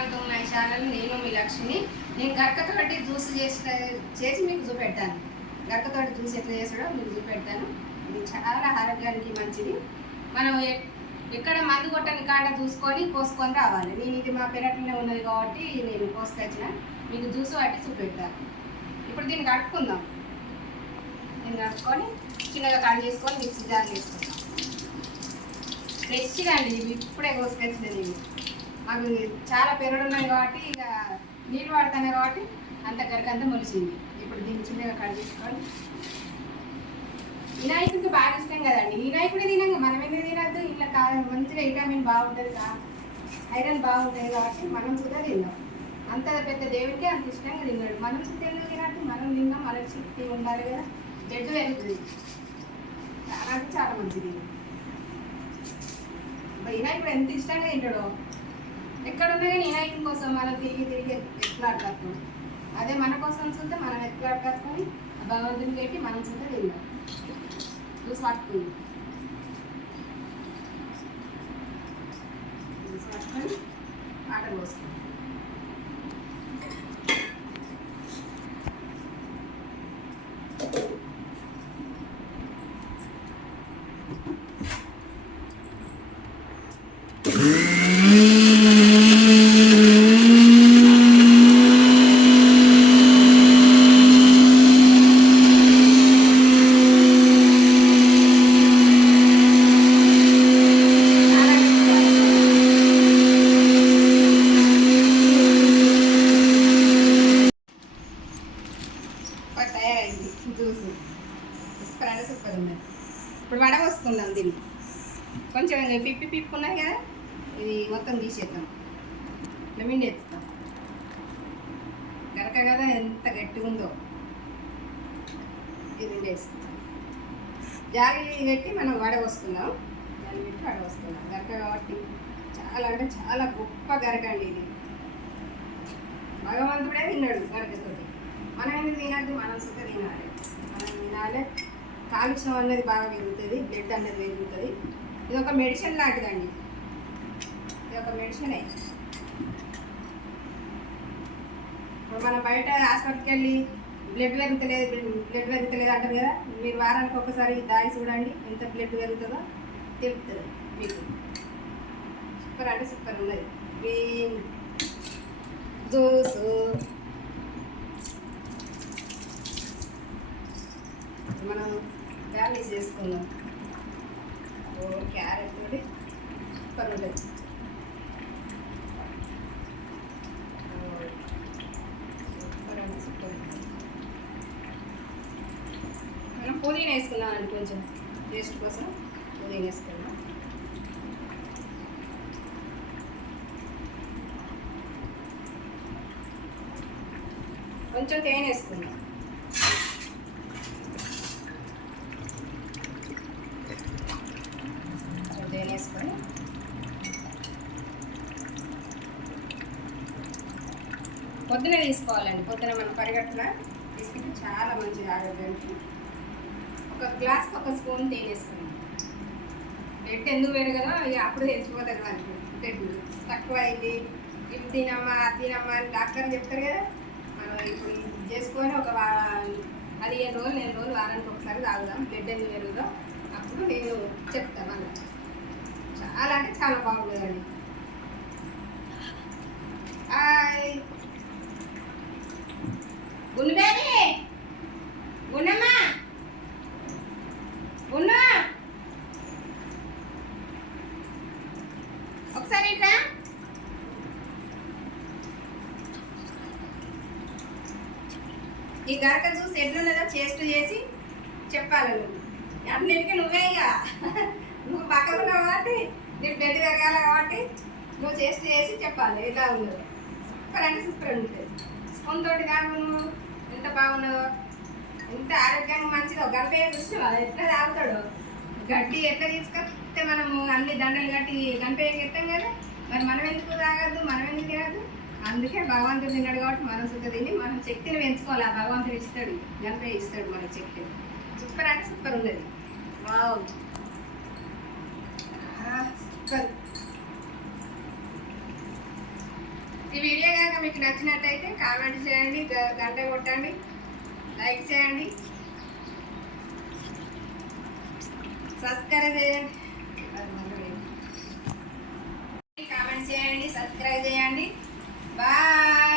Welcome to my channel. నేను మీ లక్ష్మి. నేను గరకతోటి juice చేసి మీకు చూపెట్టాను. గరకతోటి జ్యూస్ ఎట్లా చేసాడో మీకు చూపెట్టాను. ఇది చాలా ఆరోగ్యానికి మంచిది. మనం ఎక్కడ మందు కొట్టని కాడ చూసుకొని కోసుకొని రావాలి. నేను ఇది మా పెరట్లోనే ఉన్నది కాబట్టి నేను కోసుకొచ్చిన మీకు జ్యూస్ పట్టి చూపెట్టాను. ఇప్పుడు దీన్ని కట్టుకుందాం. దీన్ని కట్టుకొని చిన్నగా కట్ చేసుకొని మిక్సీ జార్ వేసుకుందాం. ఫ్రెష్గాండి ఇవి ఇప్పుడే కోసుకొచ్చినది. మాకు చాలా పెరడు ఉన్నాయి కాబట్టి ఇక నీళ్ళు పడుతున్నాయి కాబట్టి అంత గరికంతా మొలిచింది. ఇప్పుడు దీన్ని చిన్నగా కట్ చేసుకొని వినాయకుడికి బాగా ఇష్టం కదండి. వినాయకుడే తినంగా మనం ఎందుకు తినద్దు? ఇట్లా మంచిగా విటమిన్ బాగుంటుంది, ఐరన్ బాగుంటుంది కాబట్టి మనం కూడా తిందాం. అంత పెద్ద దేవుడికి అంత ఇష్టంగా తిన్నాడు. మనం శక్తి ఎందుకు తినద్దు? మనం తిన్నాం, మనకి శక్తి ఉండాలి కదా. బ్లడ్ పెరుగుతుంది, చాలా అంటే చాలా మంచిది. వినాయకుడు ఎంత ఇష్టంగా తింటాడో. ఎక్కడున్నా కానీ వినాయకుడి కోసం మనం తిరిగి ఎట్లా ఆడుతాం. అదే మన కోసం చూస్తే మనం ఎట్లా ఆడుకొని భగవంతుని పెట్టి మనం చూస్తే తిందాం. చూసి పట్టుకుంది చూసి పట్టుకొని ఆటలు పోసుకుంటాం. తయారైంది జ్యూస్. సూపర్ అంటే సూపర్ ఉన్నది. ఇప్పుడు వడ పోసుకుందాం. దీన్ని కొంచెం పిప్పి ఉన్నాయి కదా, ఇది మొత్తం తీసేద్దాం. ఇట్లా మిండేస్తాం. గరక కదా ఎంత గట్టిగా ఉందో. ఇది మిండేస్తాం. జాలి పెట్టి మనం వడ పోసుకుందాం. జాలి పెట్టి వడ పోసుకుందాం. గరక కాబట్టి చాలా అంటే చాలా గొప్ప గరక అండి ఇది. భగవంతుడే తిన్నాడు గరకతోటి. మనం ఎందుకు తినద్దు? మనం సుఖ తినాలి. మనం తినాలి. కాలుష్యం అనేది బాగా పెరుగుతుంది, బ్లడ్ అనేది పెరుగుతుంది. ఇది ఒక మెడిసిన్ లాంటిదండి. ఇది ఒక మెడిసినే. ఇప్పుడు మనం బయట హాస్పిటల్కి వెళ్ళి బ్లడ్ పెరుగుతలేదు అంటారు కదా. మీరు వారానికి ఒకసారి దాగి చూడండి ఎంత బ్లడ్ పెరుగుతుందో తెలుపుతుంది మీకు. సూపర్ అంటే సూపర్ ఉన్నది. గ్రీన్ జ్యూస్ మనం గార్నిష్ చేసుకుందాం. క్యారెట్ తోటి సూపర్ ఉంటుంది. సూపర్ అంటే సూపర్. మనం పుదీనా వేసుకుందాం అండి. కొంచెం టేస్ట్ కోసం పుదీనా వేసుకుందాం. కొంచెం తేనె వేసుకుందాం. వేసుకొని పొద్దున తీసుకోవాలండి. పొద్దున మనం పరిగెట్టున తీసుకుంటే చాలా మంచిది ఆరోగ్యానికి. ఒక గ్లాస్కి ఒక స్పూన్ తేనె వేసుకున్నాం. బ్లడ్ ఎందుకు పెరగదో ఇక అప్పుడు తెలిసిపోతుంది మనకి. బ్లడ్ తక్కువ అయింది, ఇవి తినమ్మా అది తినమ్మా అని డాక్టర్ చెప్తారు కదా. మనం ఇప్పుడు చేసుకొని ఒక 15 రోజులు 4 రోజులు వారానికి ఒకసారి తాగుదాం. బ్లడ్ ఎందుకు పెరుగుదో అప్పుడు నేను చెప్తాను. అలా చాలా అంటే చాలా బాగుంటుందండి. గుండు బేబీ, గుండమ్మా, గుండు ఒకసారి ఇట్రా. ఈ గరక జ్యూస్ ఎట్లున్నదో టేస్ట్ చేసి చెప్పాలి. నువ్వు అన్నిటికీ నువ్వే ఇక నువ్వు పక్కన ఉన్నావు కాబట్టి నీకు బ్లడ్ పెరగాలి కాబట్టి నువ్వు టేస్ట్ చేసి చెప్పాలి ఎలా ఉన్నదో. సూపర్ అంటే సూపర్ ఉంటుంది. స్పూన్ తోటి తాగు. నువ్వు ఎంత బాగున్నదో, ఎంత ఆరోగ్యంగా మంచిదో. గంపే చూసినావా ఎట్లా తాగుతాడో. గడ్డి ఎట్లా తీసుకొస్తే మనము అన్ని దండలు కట్టి గంపే ఎత్తాం కదా. మరి మనం ఎందుకు తాగద్దు? మనం ఎందుకు తినద్దు? అందుకే భగవంతుడు తిన్నాడు కాబట్టి మనం సుఖ తిని మనం శక్తిని పెంచుకోవాలి. ఆ భగవంతుడు ఇస్తాడు, గంపే ఇస్తాడు మనకు శక్తిని. సూపర్ అంటే సూపర్ ఉన్నది. Wow super. ఈ వీడియో కనుక మీకు నచ్చినట్టయితే కామెంట్ చేయండి, గంట కొట్టండి, లైక్ చేయండి, సబ్స్క్రైబ్ చేయండి, కామెంట్ చేయండి, సబ్స్క్రైబ్ చేయండి. బాయ్.